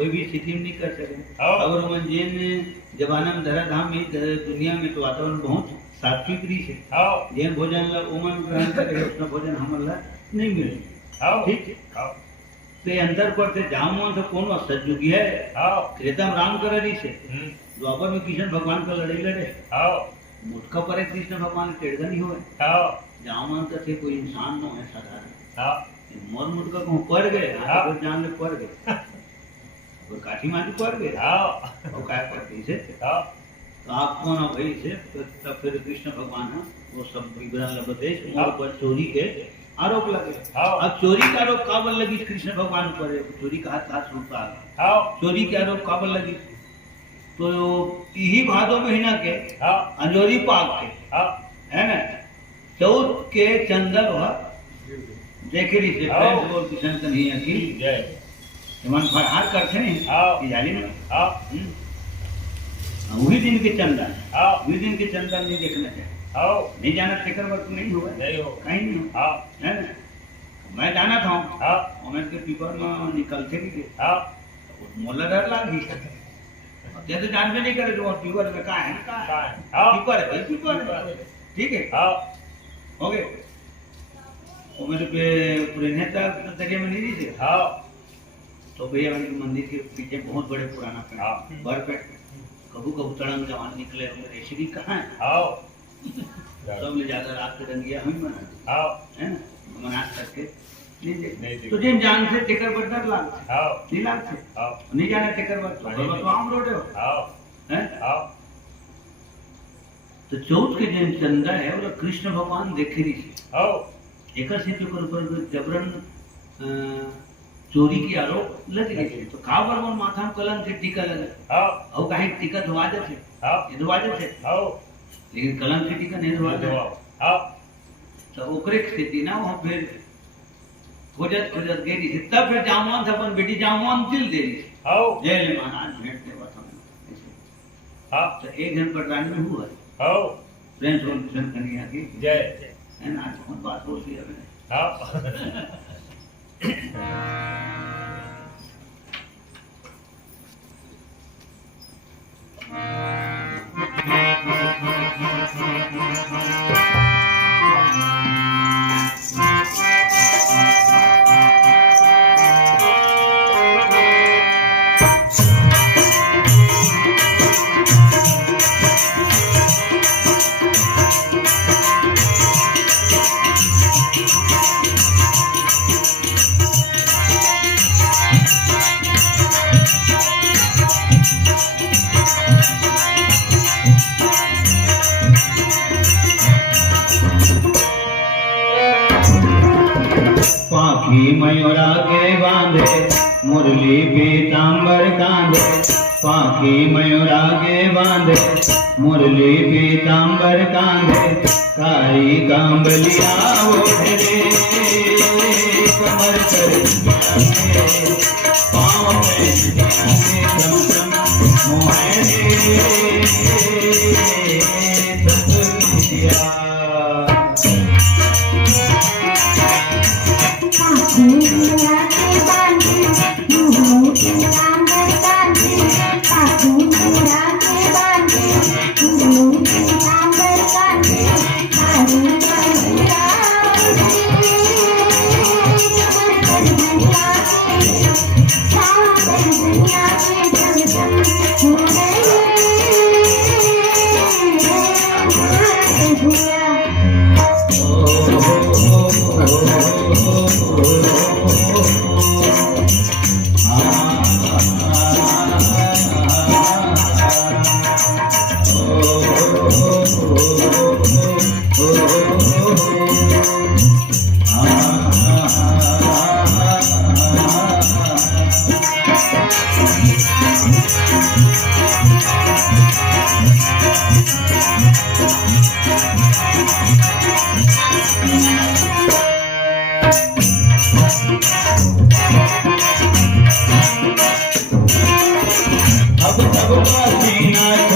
कोई भी स्थिति में नहीं कर सके। और मन जैन जमाना में धरा धाम में दुनिया में तो वातावरण बहुत सात्विक रही से जैन भोजन ला ओमन ग्रहण करे उसना भोजन हमला नहीं मिले। ठीक है ते अंतर पर ते जामोन तो कौन सतयुगी है त्रेता में राम कर रही से द्वापर में कृष्ण भगवान का लड़ाई लड़े मुटका पर कृष्ण भगवान टेढ़ा नहीं हुए जामोन तो थे कोई इंसान नो है साधारण मोर मुटका को पड़ गए तो जान ले पड़ गए और काठी माटी पड़ गए और काय पड़ती से तो आप कौन भाई से तब फिर कृष्ण भगवान वो सब विवरण लगते मोर पर चोरी के आरोप लगे। अब चोरी का आरोप काबल लगी कृष्ण भगवान पर चोरी का हाथ रुका चोरी के आरोप काबल लगी तो यही भादो महीना के अंजोरी पाक के है ना चौथ के चंदन देखे रही से किशन कन्हैया की मन फरहार करते हैं जाली में वही दिन के चंदन वही दिन के चंदन नहीं देखना चाहिए नहीं जाना टेकर वर्क नहीं होगा कहीं नहीं हो है ना मैं जाना था मैं के पेपर में निकलते भी मोला डर लागी तो जान में नहीं करे तो पेपर में कहाँ है पेपर है पेपर ठीक है हो गए वो मेरे पे पुराने तक जगह में नहीं थे तो भैया मंदिर के पीछे बहुत बड़े पुराना पेड़ बड़ पेड़ कबू कबू तड़ंग जवान निकले रेशरी कहाँ है सब ले जाकर रात के रंगिया हम मना है ना मना करके तो जिन जान से टिकर पर डर लाग नहीं लाग नहीं जाना टिकर पर तो आम रोड है तो चौथ के दिन चंदा है वो कृष्ण भगवान देखे रही एक से ऊपर जबरन चोरी की आरोप लग गई तो का बरवन माथा में कलंक के टीका लगे और काहे टीका धवाजे थे लेकिन कलंक की टीका नहीं धवाजे तो ओकरे स्थिति ना वहां फिर खोजत खोजत गई थी तब फिर जामवान से अपन बेटी जामवान दिल दे रही थी जय ले महाराज भेंट के बात तो एक जन पर रानी में हुआ प्रेम सोन कृष्ण कन्हैया की जय है ना बहुत बात हो रही है मयूरा के बांधे मुरली पीतांबर कांधे पाखी मयूरा के बांधे मुरली पीतांबर कांधे कारी कांबलिया ओढ़े कमर कर पाँव में अब तब का सीना